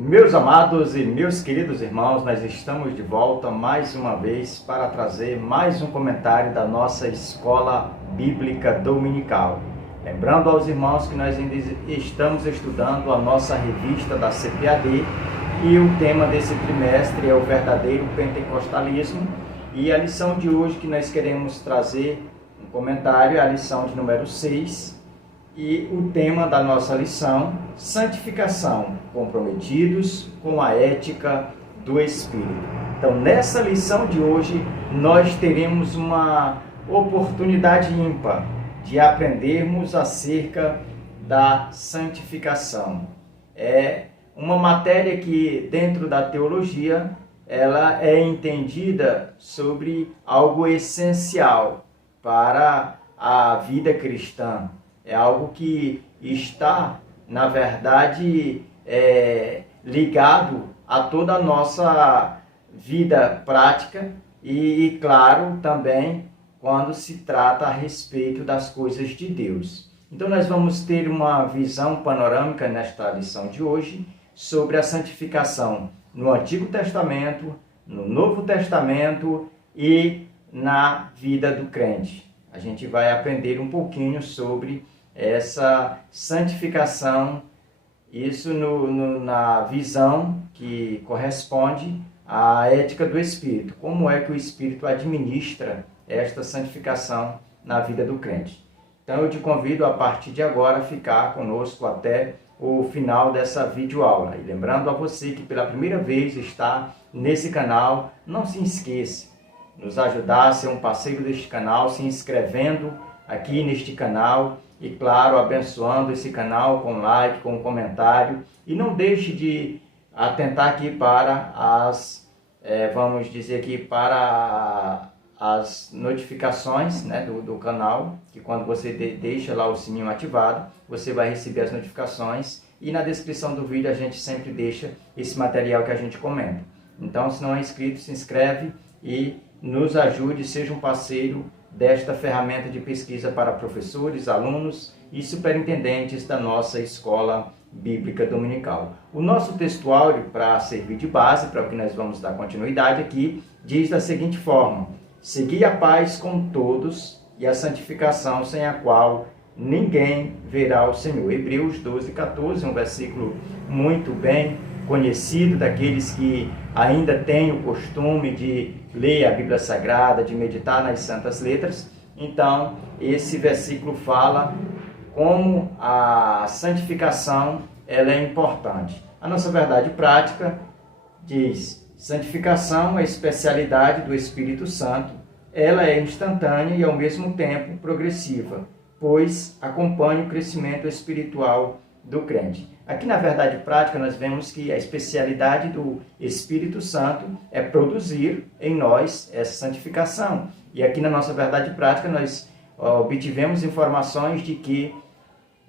Meus amados e meus queridos irmãos, nós estamos de volta mais uma vez para trazer mais um comentário da nossa Escola Bíblica Dominical. Lembrando aos irmãos que nós ainda estamos estudando a nossa revista da CPAD e o tema desse trimestre é o verdadeiro pentecostalismo, e a lição de hoje que nós queremos trazer um comentário é a lição de número 6. E o tema da nossa lição, santificação, comprometidos com a ética do Espírito. Então, nessa lição de hoje, nós teremos uma oportunidade ímpar de aprendermos acerca da santificação. É uma matéria que, dentro da teologia, ela é entendida sobre algo essencial para a vida cristã. É algo que está, na verdade, ligado a toda a nossa vida prática e, claro, também quando se trata a respeito das coisas de Deus. Então, nós vamos ter uma visão panorâmica nesta lição de hoje sobre a santificação no Antigo Testamento, no Novo Testamento e na vida do crente. A gente vai aprender um pouquinho sobre essa santificação, isso na visão que corresponde à ética do Espírito. Como é que o Espírito administra esta santificação na vida do crente? Então eu te convido a partir de agora a ficar conosco até o final dessa videoaula. E lembrando a você que pela primeira vez está nesse canal, não se esqueça de nos ajudar a ser um parceiro deste canal, se inscrevendo aqui neste canal e, claro, abençoando esse canal com like, com comentário. E não deixe de atentar aqui para vamos dizer aqui, para as notificações, né, do canal, que quando você deixa lá o sininho ativado, você vai receber as notificações, e na descrição do vídeo a gente sempre deixa esse material que a gente comenta. Então, se não é inscrito, se inscreve e nos ajude, seja um parceiro desta ferramenta de pesquisa para professores, alunos e superintendentes da nossa Escola Bíblica Dominical. O nosso textuário, para servir de base para o que nós vamos dar continuidade aqui, diz da seguinte forma: segui a paz com todos e a santificação, sem a qual ninguém verá o Senhor. Hebreus 12:14, um versículo muito bem conhecido daqueles que ainda têm o costume de ler a Bíblia Sagrada, de meditar nas Santas Letras. Então, esse versículo fala como a santificação ela é importante. A nossa verdade prática diz: santificação é a especialidade do Espírito Santo. Ela é instantânea e, ao mesmo tempo, progressiva, pois acompanha o crescimento espiritual do crente. Aqui na verdade prática nós vemos que a especialidade do Espírito Santo é produzir em nós essa santificação. E aqui na nossa verdade prática nós obtivemos informações de que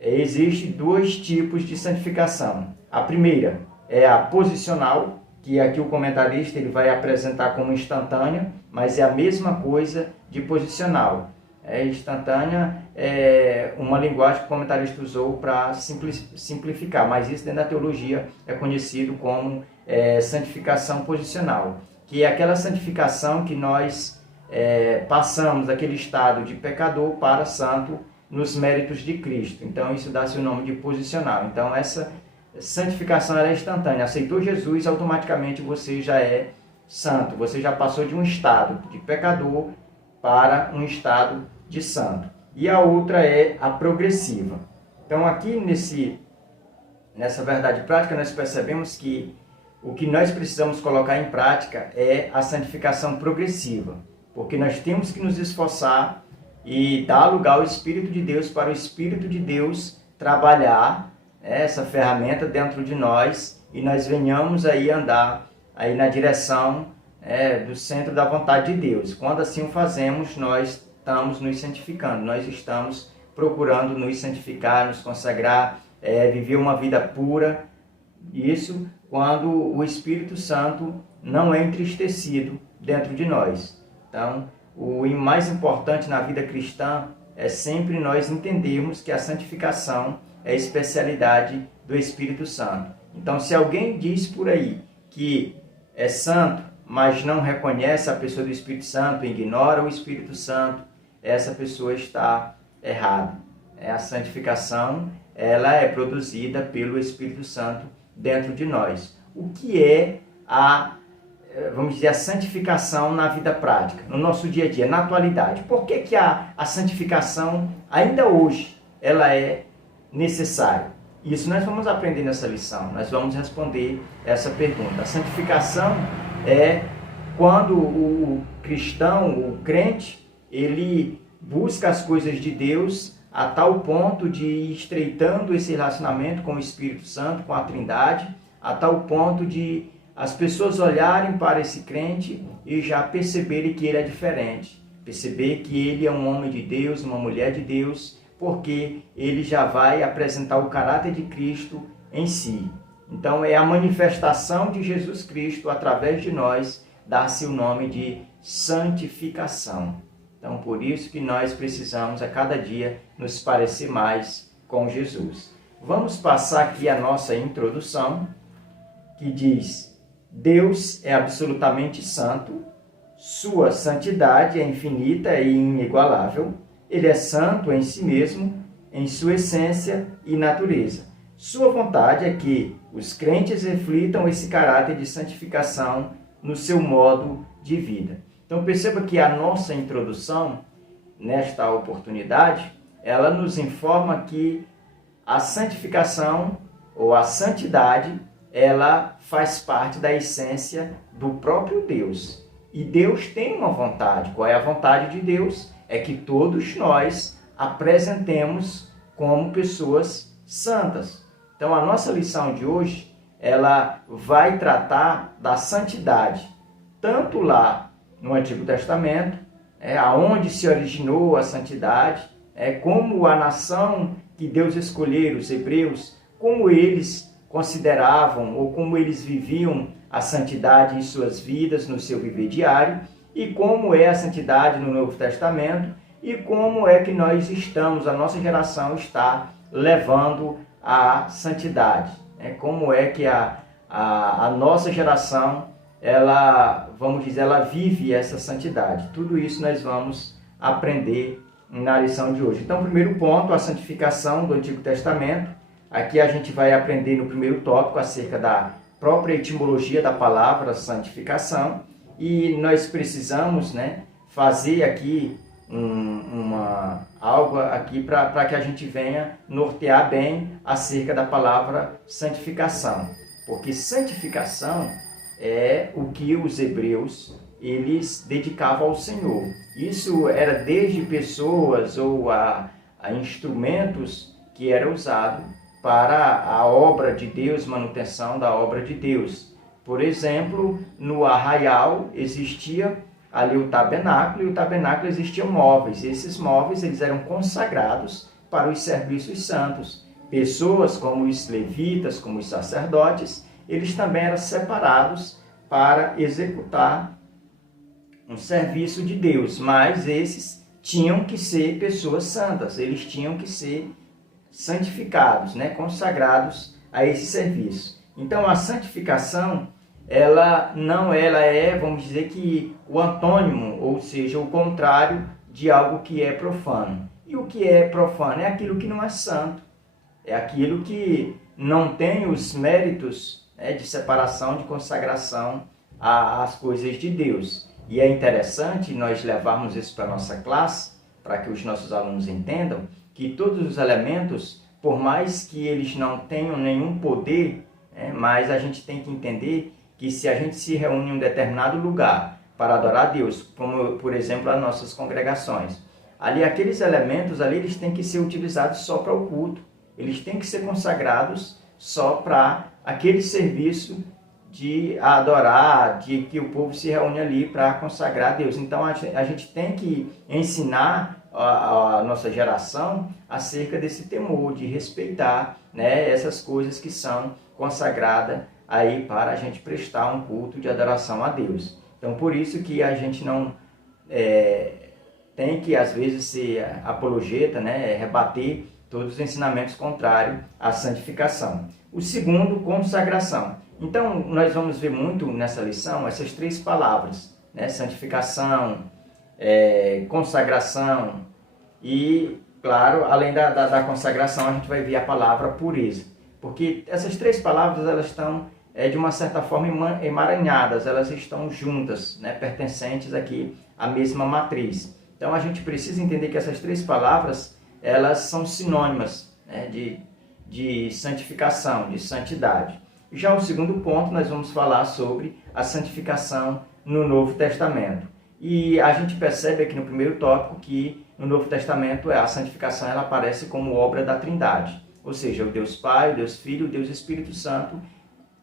existem dois tipos de santificação. A primeira é a posicional, que aqui o comentarista ele vai apresentar como instantânea, mas é a mesma coisa de posicional. Instantânea é uma linguagem que o comentarista usou para simplificar, mas isso dentro da teologia é conhecido como santificação posicional, que é aquela santificação que nós passamos daquele estado de pecador para santo nos méritos de Cristo. Então isso dá-se o nome de posicional. Então essa santificação ela é instantânea. Aceitou Jesus, automaticamente você já é santo, você já passou de um estado de pecador para um estado de santo. E a outra é a progressiva. Então aqui nessa verdade prática nós percebemos que o que nós precisamos colocar em prática é a santificação progressiva, porque nós temos que nos esforçar e dar lugar ao Espírito de Deus para o Espírito de Deus trabalhar essa ferramenta dentro de nós e nós venhamos aí andar aí na direção do centro da vontade de Deus. Quando assim o fazemos, nós estamos nos santificando, nós estamos procurando nos santificar, nos consagrar, viver uma vida pura. Isso quando o Espírito Santo não é entristecido dentro de nós. Então, o mais importante na vida cristã é sempre nós entendermos que a santificação é a especialidade do Espírito Santo. Então, se alguém diz por aí que é santo, mas não reconhece a pessoa do Espírito Santo, ignora o Espírito Santo, essa pessoa está errada. A santificação, ela é produzida pelo Espírito Santo dentro de nós. O que é vamos dizer, a santificação na vida prática, no nosso dia a dia, na atualidade? Por que a santificação, ainda hoje, ela é necessária? Isso nós vamos aprender nessa lição, nós vamos responder essa pergunta. A santificação é quando o cristão, o crente, ele busca as coisas de Deus a tal ponto de ir estreitando esse relacionamento com o Espírito Santo, com a Trindade, a tal ponto de as pessoas olharem para esse crente e já perceberem que ele é diferente, perceber que ele é um homem de Deus, uma mulher de Deus, porque ele já vai apresentar o caráter de Cristo em si. Então é a manifestação de Jesus Cristo através de nós, dar-se o nome de santificação. Então por isso que nós precisamos a cada dia nos parecer mais com Jesus. Vamos passar aqui a nossa introdução, que diz: Deus é absolutamente santo, sua santidade é infinita e inigualável, ele é santo em si mesmo, em sua essência e natureza. Sua vontade é que os crentes reflitam esse caráter de santificação no seu modo de vida. Então perceba que a nossa introdução, nesta oportunidade, ela nos informa que a santificação ou a santidade, ela faz parte da essência do próprio Deus. E Deus tem uma vontade. Qual é a vontade de Deus? É que todos nós apresentemos como pessoas santas. Então a nossa lição de hoje, ela vai tratar da santidade, tanto lá no Antigo Testamento, aonde se originou a santidade, como a nação que Deus escolheu, os hebreus, como eles consideravam ou como eles viviam a santidade em suas vidas, no seu viver diário, e como é a santidade no Novo Testamento, e como é que nós estamos, a nossa geração está levando a santidade. Como é que a nossa geração, ela vive essa santidade. Tudo isso nós vamos aprender na lição de hoje. Então, primeiro ponto, a santificação do Antigo Testamento. Aqui a gente vai aprender no primeiro tópico acerca da própria etimologia da palavra santificação, e nós precisamos fazer aqui algo aqui para que a gente venha nortear bem acerca da palavra santificação, porque santificação é o que os hebreus eles dedicavam ao Senhor. Isso era desde pessoas ou a instrumentos que era usado para a obra de Deus, manutenção da obra de Deus. Por exemplo, no arraial existia ali o tabernáculo, e o tabernáculo existiam móveis. Esses móveis eles eram consagrados para os serviços santos. Pessoas como os levitas, como os sacerdotes, eles também eram separados para executar um serviço de Deus, mas esses tinham que ser pessoas santas, eles tinham que ser santificados, consagrados a esse serviço. Então a santificação, ela é, vamos dizer que o antônimo, ou seja, o contrário de algo que é profano. E o que é profano? É aquilo que não é santo, é aquilo que não tem os méritos de separação, de consagração às coisas de Deus. E é interessante nós levarmos isso para a nossa classe, para que os nossos alunos entendam que todos os elementos, por mais que eles não tenham nenhum poder, mas a gente tem que entender que se a gente se reúne em um determinado lugar para adorar a Deus, como por exemplo as nossas congregações, ali aqueles elementos ali eles têm que ser utilizados só para o culto, eles têm que ser consagrados só para aquele serviço de adorar, de que o povo se reúne ali para consagrar a Deus. Então a gente tem que ensinar a nossa geração acerca desse temor, de respeitar essas coisas que são consagradas aí para a gente prestar um culto de adoração a Deus. Então por isso que a gente não tem que às vezes ser apologeta, rebater todos os ensinamentos contrários à santificação. O segundo, consagração. Então, nós vamos ver muito nessa lição essas três palavras, né? Santificação, consagração e, claro, além da consagração, a gente vai ver a palavra pureza. Porque essas três palavras, elas estão, de uma certa forma, emaranhadas, elas estão juntas, né? Pertencentes aqui à mesma matriz. Então, a gente precisa entender que essas três palavras, elas são sinônimas, né? de santificação, de santidade. Já o segundo ponto, nós vamos falar sobre a santificação no Novo Testamento. E a gente percebe aqui no primeiro tópico que no Novo Testamento a santificação ela aparece como obra da Trindade. Ou seja, o Deus Pai, o Deus Filho, o Deus Espírito Santo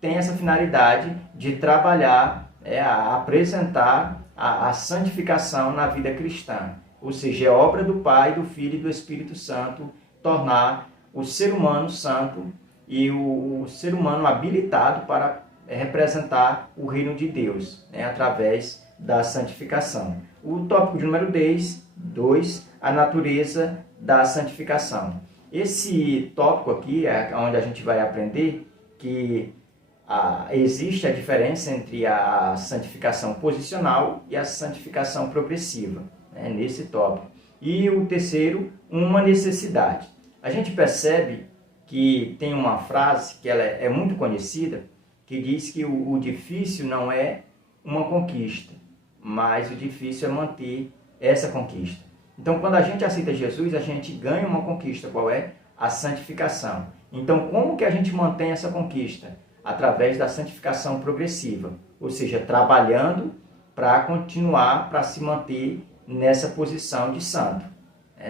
tem essa finalidade de trabalhar, a apresentar a santificação na vida cristã. Ou seja, é obra do Pai, do Filho e do Espírito Santo tornar o ser humano santo e o ser humano habilitado para representar o reino de Deus, né, através da santificação. O tópico de número 2, a natureza da santificação. Esse tópico aqui é onde a gente vai aprender que existe a diferença entre a santificação posicional e a santificação progressiva, né, nesse tópico. E o terceiro, uma necessidade. A gente percebe que tem uma frase que ela é muito conhecida, que diz que o difícil não é uma conquista, mas o difícil é manter essa conquista. Então, quando a gente aceita Jesus, a gente ganha uma conquista. Qual é? A santificação. Então, como que a gente mantém essa conquista? Através da santificação progressiva, ou seja, trabalhando para continuar, para se manter nessa posição de santo.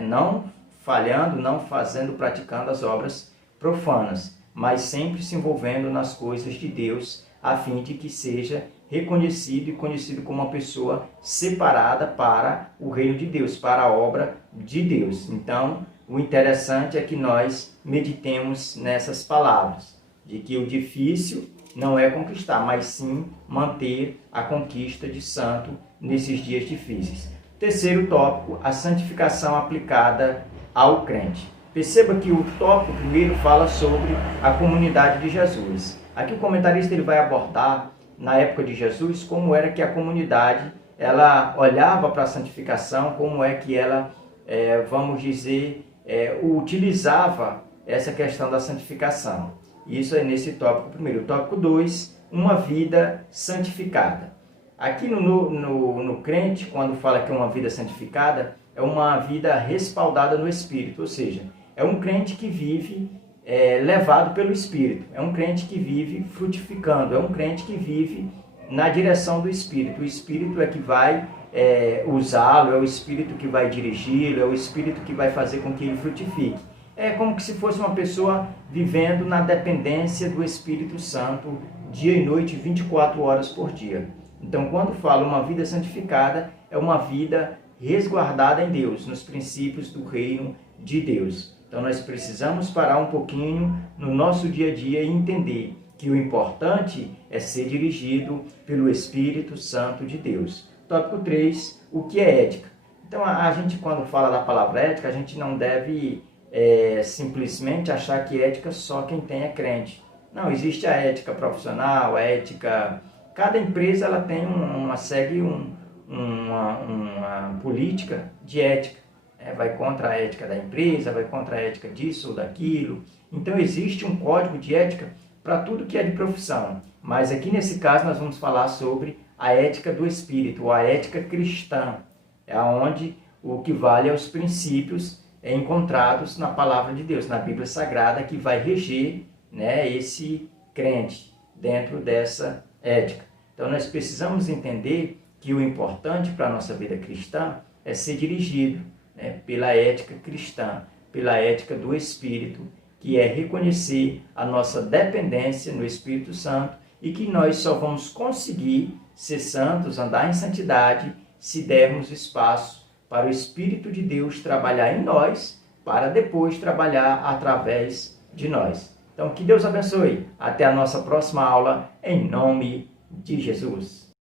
Não falhando, não fazendo, praticando as obras profanas, mas sempre se envolvendo nas coisas de Deus, a fim de que seja reconhecido e conhecido como uma pessoa separada para o reino de Deus, para a obra de Deus. Então, o interessante é que nós meditemos nessas palavras, de que o difícil não é conquistar, mas sim manter a conquista de santo nesses dias difíceis. Terceiro tópico, a santificação aplicada ao crente. Perceba que o tópico primeiro fala sobre a comunidade de Jesus. Aqui o comentarista ele vai abordar, na época de Jesus, como era que a comunidade ela olhava para a santificação, como é que ela, vamos dizer, utilizava essa questão da santificação. Isso é nesse tópico primeiro. O tópico 2, uma vida santificada. Aqui no crente, quando fala que é uma vida santificada, é uma vida respaldada no Espírito, ou seja, é um crente que vive levado pelo Espírito, é um crente que vive frutificando, é um crente que vive na direção do Espírito. O Espírito é que vai usá-lo, é o Espírito que vai dirigi-lo, é o Espírito que vai fazer com que ele frutifique. É como se fosse uma pessoa vivendo na dependência do Espírito Santo, dia e noite, 24 horas por dia. Então, quando fala uma vida santificada, é uma vida resguardada em Deus, nos princípios do reino de Deus. Então, nós precisamos parar um pouquinho no nosso dia a dia e entender que o importante é ser dirigido pelo Espírito Santo de Deus. Tópico 3, o que é ética? Então, a gente, quando fala da palavra ética, a gente não deve simplesmente achar que ética só quem tem é crente. Não, existe a ética profissional, a ética... Cada empresa ela tem segue uma política de ética. Vai contra a ética da empresa, vai contra a ética disso ou daquilo. Então existe um código de ética para tudo que é de profissão. Mas aqui nesse caso nós vamos falar sobre a ética do Espírito, ou a ética cristã. É onde o que vale é os princípios encontrados na Palavra de Deus, na Bíblia Sagrada, que vai reger, esse crente dentro dessa ética. Então nós precisamos entender que o importante para a nossa vida cristã é ser dirigido pela ética cristã, pela ética do Espírito, que é reconhecer a nossa dependência no Espírito Santo e que nós só vamos conseguir ser santos, andar em santidade, se dermos espaço para o Espírito de Deus trabalhar em nós, para depois trabalhar através de nós. Então, que Deus abençoe. Até a nossa próxima aula, em nome de Jesus.